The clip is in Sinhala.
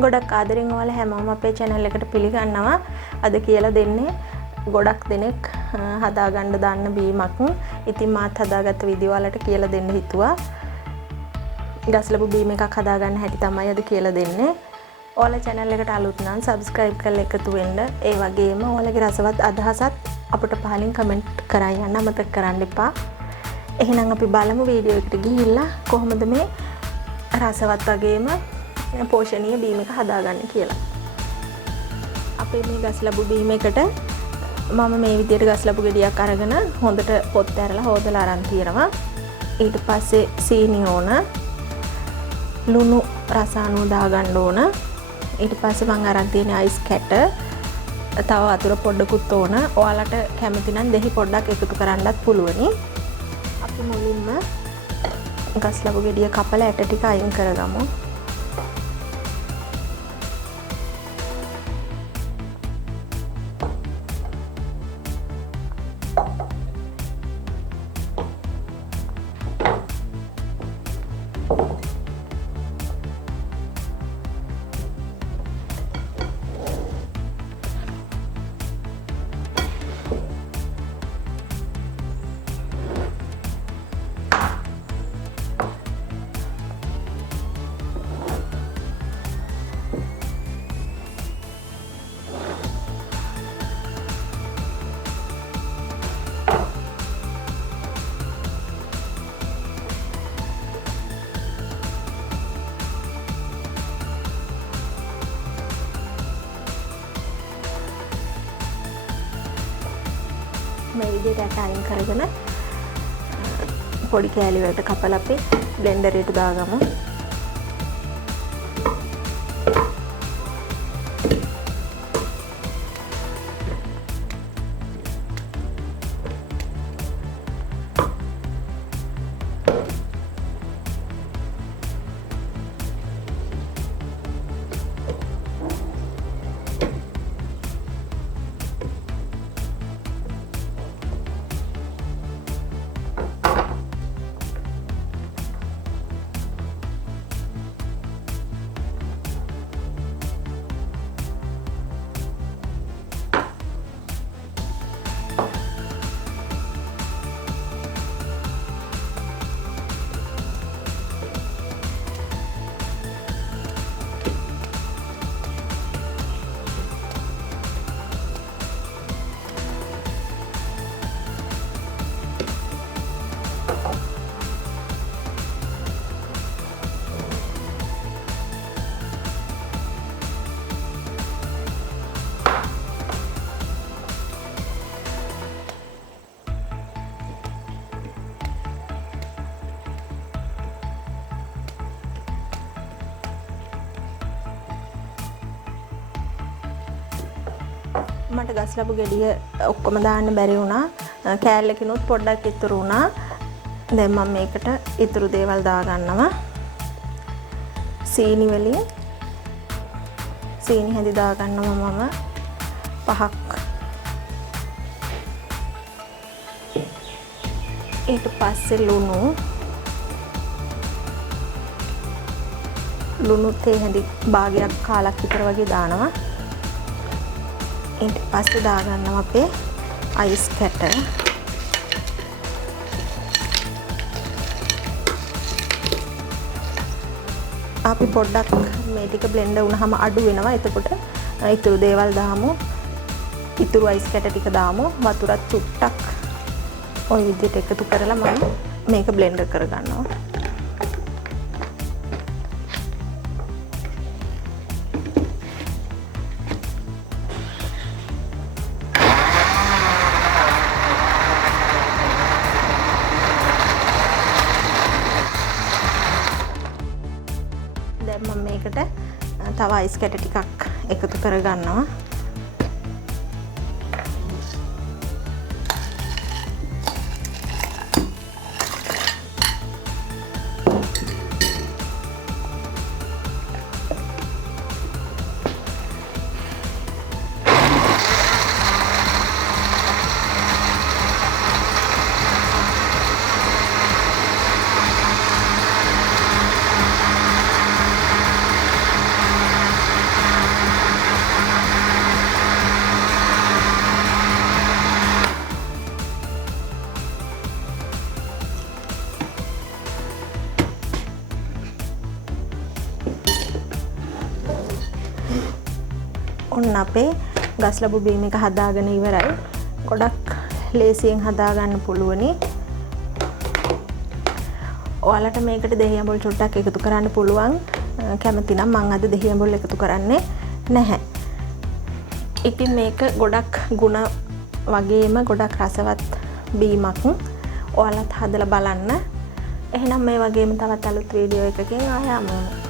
ගොඩක් ආදරෙන් ඔයාලා හැමෝම අපේ channel එකට පිළිගන්නවා. අද කියලා දෙන්නේ ගොඩක් දෙනෙක් හදාගන්න දාන්න බීමක්. ඉතින් මාත් හදාගත්ත වීඩියෝ වලට කියලා දෙන්න හිතුවා. ගස්ලබු බීම එකක් හදාගන්න හැටි තමයි අද කියලා දෙන්නේ. ඔයාලා channel එකට අලුත් නම් subscribe කරලා එකතු වෙන්න. ඒ වගේම ඔයාලගේ රසවත් අදහසත් අපිට පහලින් comment කරන් යන්න අමතක කරන්න එපා. එහෙනම් අපි බලමු වීඩියෝ එකට ගිහිල්ලා කොහොමද මේ රසවත් වගේම පෝෂණීය බීම එක හදාගන්නේ කියලා. අපේ මේ ගස්ලබු බීම එකට මම මේ විදිහට ගස්ලබු ගෙඩියක් අරගෙන හොඳට පොත් ඇරලා හොදලා අරන් තියනවා. ඊට පස්සේ සීනි ඕන, ලුණු රස අනුව දාගන්න ඕන. ඊට පස්සේ මම අරන් තියෙන අයිස් කැට, තව වතුර පොඩ්ඩකුත් ඕන. ඔයාලට කැමති නම් දෙහි පොඩ්ඩක් එකතු කරන්නත් පුළුවනි. අපි මුලින්ම ගස්ලබු ගෙඩිය කපලා ඇට ටික අයින් කරගමු. මේ විදිහට ඇට අයින් කරගෙන පොඩි කෑලි වලට කපලා අපි බ්ලෙන්ඩර් එකට දාගමු. මට ගස්ලබු ගෙඩිය ඔක්කොම දාන්න බැරි වුණා. කෑල්ලකිනුත් පොඩ්ඩක් ඉතුරු වුණා. දැන් මම මේකට ඉතුරු දේවල් දාගන්නවා. සීනි වලින් සීනි හැඳි දාගන්නවා මම 5ක්. ඊට පස්සේ ලුණු තේ හැඳි භාගයක් කාලක් විතර වගේ දානවා. ඊට පස්සේ දාගන්නවා අපේ අයිස් කැට. අපි පොඩ්ඩක් මේ ටික බ්ලෙන්ඩ් වුණාම අඩු වෙනවා. එතකොට ඉතුරු දේවල් දාමු. ඉතුරු අයිස් කැට ටික දාමු. වතුරත් චුට්ටක් ওই විදිහට එකතු කරලා මම මේක බ්ලෙන්ඩ් කරගන්නවා. දැන් මම මේකට තව අයිස් කැට ටිකක් එකතු කරගන්නවා. ඔන්න අපේ ගස්ලබු බීම එක හදාගෙන ඉවරයි. ගොඩක් ලේසියෙන් හදාගන්න පුළුවනි. ඔයාලට මේකට දෙහි අඹුල් චුට්ටක් එකතු කරන්න පුළුවන්. කැමති නම් මම අද දෙහි අඹුල් එකතු කරන්නේ නැහැ. ඉතින් මේක ගොඩක් ගුණ වගේම ගොඩක් රසවත් බීමක්. ඔයාලත් හදලා බලන්න. එහෙනම් මේ වගේම තවත් අලුත් වීඩියෝ එකකින් ආයෙ හමු වෙමු.